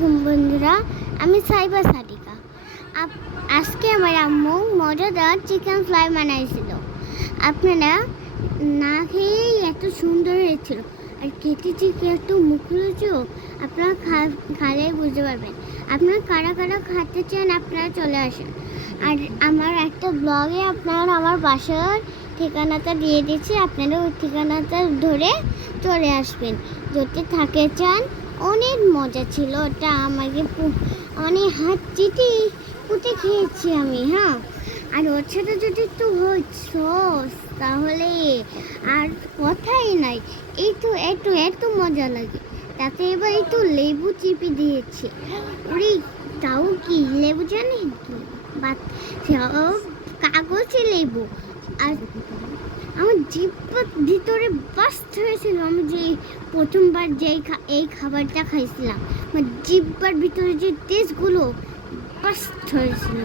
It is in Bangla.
আলাইকুম বন্ধুরা, আমি সাইবা সাদিকা। আজকে আমার আম্মু মজাদার চিকেন ফ্রাই বানাইছিল। আপনারা না খেয়েই এত সুন্দর হয়েছিল, আর খেতেছি কি এত মুখরোচক, আপনারা খালেই বুঝতে পারবেন। আপনারা কারা কারা খেতে চান আপনারা চলে আসেন। আর আমার একটা ব্লগে আপনারা আমার বাসার ঠিকানাটা দিয়ে দিচ্ছি, আপনারা ওই ঠিকানাটা ধরে চলে আসবেন যদি থাকে চান। অনেক মজা ছিল ওটা, আমাকে অনেক হাত চিটি পুঁতে খেয়েছি আমি। হ্যাঁ, আর ওর সাথে যদি একটু সস তাহলে আর কথাই নাই। এই তো এত মজা লাগে। তাতে এবার একটু লেবু চিপে দিয়েছি। ওরে তাও কি লেবু জানেন কি, বা কাগজে লেবু। আর আমার জিহ্বার ভিতরে বাস্ট হয়েছিল। আমি যে প্রথমবার এই খাবারটা খাইছিলাম, আমার জিহ্বার ভিতরে যে টেস্টগুলো বাস্ট হয়েছিল।